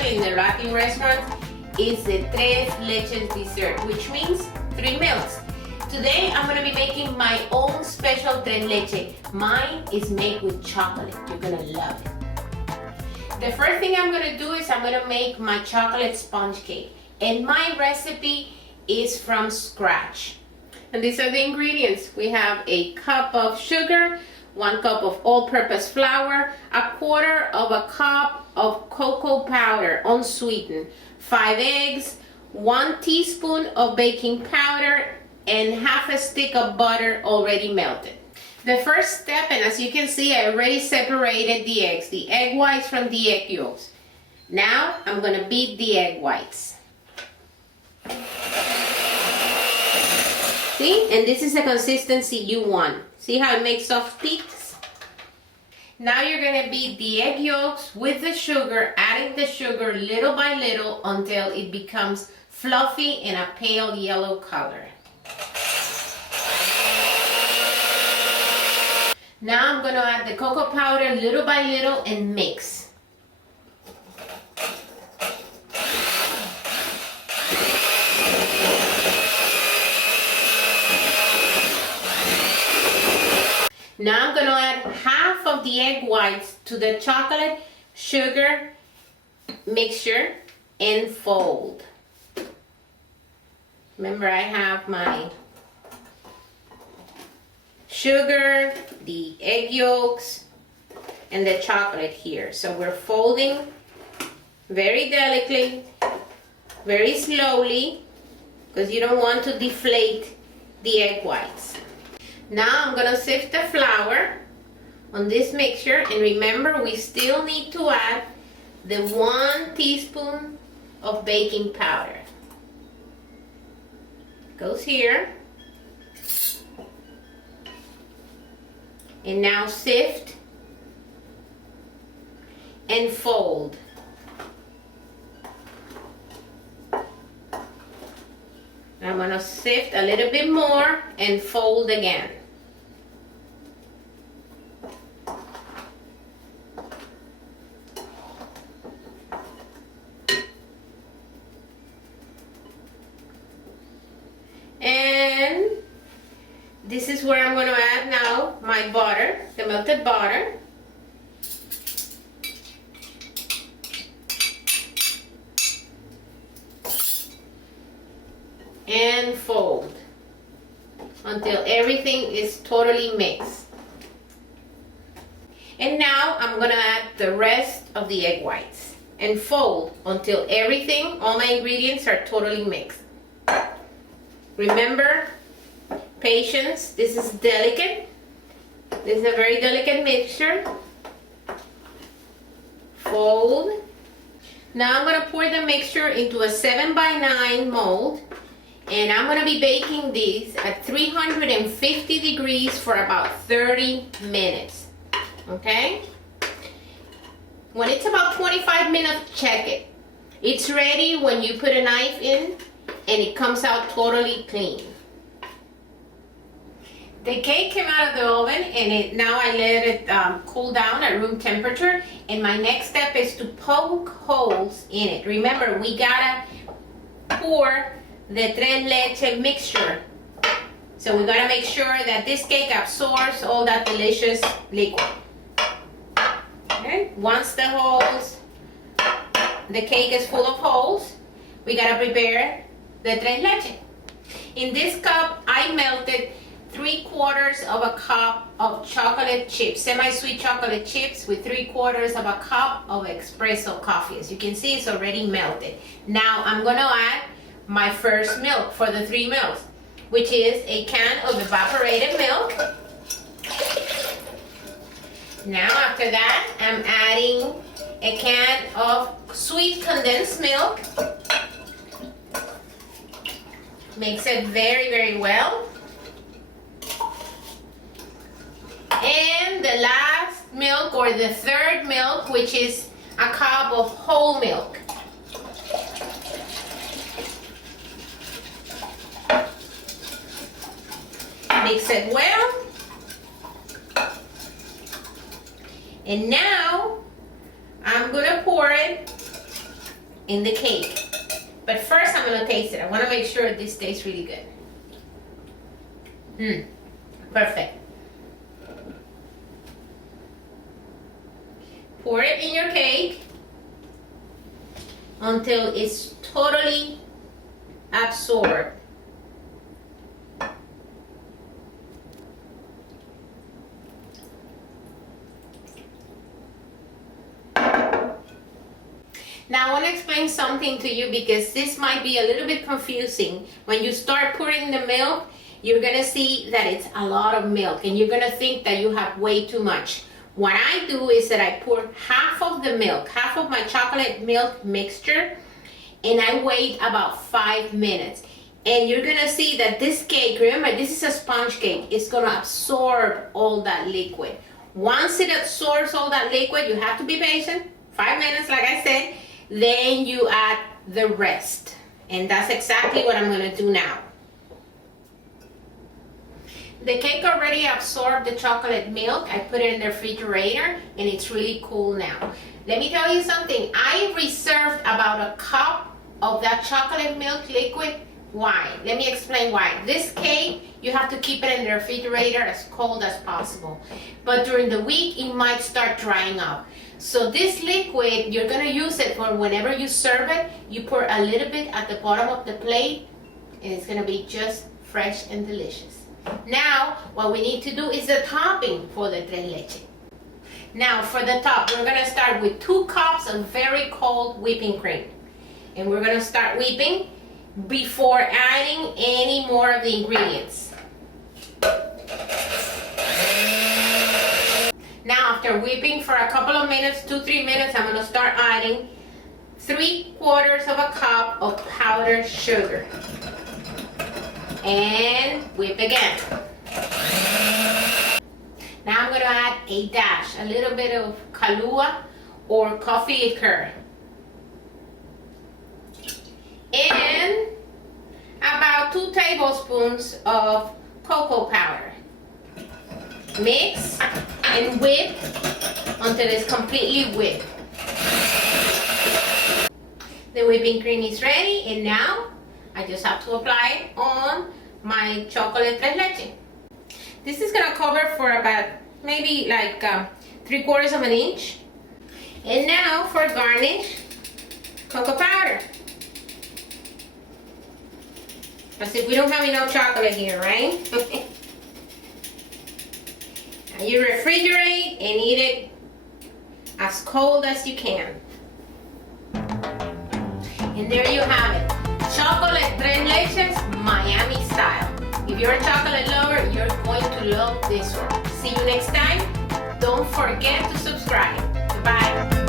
especially in the Latin restaurants, is the tres leches dessert, which means 3 milks. Today I'm gonna be making my own special tres leche. Mine is made with chocolate. You're gonna love it. The first thing I'm gonna do is I'm gonna make my chocolate sponge cake. And my recipe is from scratch. And these are the ingredients. We have a cup of sugar, 1 cup of all-purpose flour, 1/4 of a cup of cocoa powder unsweetened, 5 eggs, 1 teaspoon of baking powder, and 1/2 stick of butter already melted. The first step, and as you can see, I already separated the eggs, the egg whites from the egg yolks. Now I'm gonna beat the egg whites. See, and this is the consistency you want. See how it makes soft peaks? Now you're gonna beat the egg yolks with the sugar, adding the sugar little by little until it becomes fluffy in a pale yellow color. Now I'm gonna add the cocoa powder little by little and mix. Now I'm gonna add 1/2 of the egg whites to the chocolate sugar mixture and fold. Remember, I have my sugar, the egg yolks, and the chocolate here. So we're folding very delicately, very slowly, because you don't want to deflate the egg whites. Now I'm gonna sift the flour on this mixture, and remember, we still need to add the 1 teaspoon of baking powder. Goes here. And now sift and fold. I'm gonna sift a little bit more and fold again. And this is where I'm going to add now my butter, the melted butter. And fold until everything is totally mixed. And now I'm going to add the rest of the egg whites and fold until everything, all my ingredients are totally mixed. Remember, patience, this is delicate. This is a very delicate mixture. Fold. Now I'm going to pour the mixture into a 7x9 mold, and I'm going to be baking these at 350 degrees for about 30 minutes. Okay? When it's about 25 minutes, check it. It's ready when you put a knife in and it comes out totally clean. The cake came out of the oven, and now I let it cool down at room temperature, and my next step is to poke holes in it. Remember, we gotta pour the tres leche mixture. So we gotta make sure that this cake absorbs all that delicious liquid. Okay? Once the cake is full of holes, we gotta prepare the tres leche. In this cup, I melted 3/4 of a cup of chocolate chips, semi-sweet chocolate chips, with 3/4 of a cup of espresso coffee. As you can see, it's already melted. Now I'm gonna add my first milk for the 3 milks, which is a can of evaporated milk. Now after that, I'm adding a can of sweet condensed milk. Mix it very, very well. And the last milk, or the 3rd milk, which is a cup of whole milk. Mix it well. And now I'm gonna pour it in the cake. But first I'm gonna taste it. I wanna make sure this tastes really good. Perfect. Pour it in your cake until it's totally absorbed. Now I want to explain something to you because this might be a little bit confusing. When you start pouring the milk, you're going to see that it's a lot of milk and you're going to think that you have way too much. What I do is that I pour half of the milk, half of my chocolate milk mixture, and I wait about 5 minutes. And you're going to see that this cake, remember this is a sponge cake, it's going to absorb all that liquid. Once it absorbs all that liquid, you have to be patient, 5 minutes like I said. Then you add the rest. And that's exactly what I'm gonna do now. The cake already absorbed the chocolate milk. I put it in the refrigerator and it's really cool now. Let me tell you something. I reserved about a cup of that chocolate milk liquid. Why? Let me explain why. This cake, you have to keep it in the refrigerator as cold as possible. But during the week, it might start drying up. So this liquid, you're gonna use it for whenever you serve it. You pour a little bit at the bottom of the plate and it's gonna be just fresh and delicious. Now, what we need to do is the topping for the tres leches. Now for the top, we're gonna start with 2 cups of very cold whipping cream. And we're gonna start whipping before adding any more of the ingredients. Now after whipping for a couple of minutes, 2-3 minutes, I'm gonna start adding 3/4 of a cup of powdered sugar. And whip again. Now I'm gonna add a dash, a little bit of Kahlua or coffee liqueur. And about 2 tablespoons of cocoa powder. Mix and whip until it's completely whipped. The whipping cream is ready and now I just have to apply it on my chocolate tres leches. This is gonna cover for about maybe like 3/4 of an inch. And now for garnish, cocoa powder. As if we don't have enough chocolate here, right? And you refrigerate and eat it as cold as you can. And there you have it. Chocolate tres leches, Miami style. If you're a chocolate lover, you're going to love this one. See you next time. Don't forget to subscribe. Bye.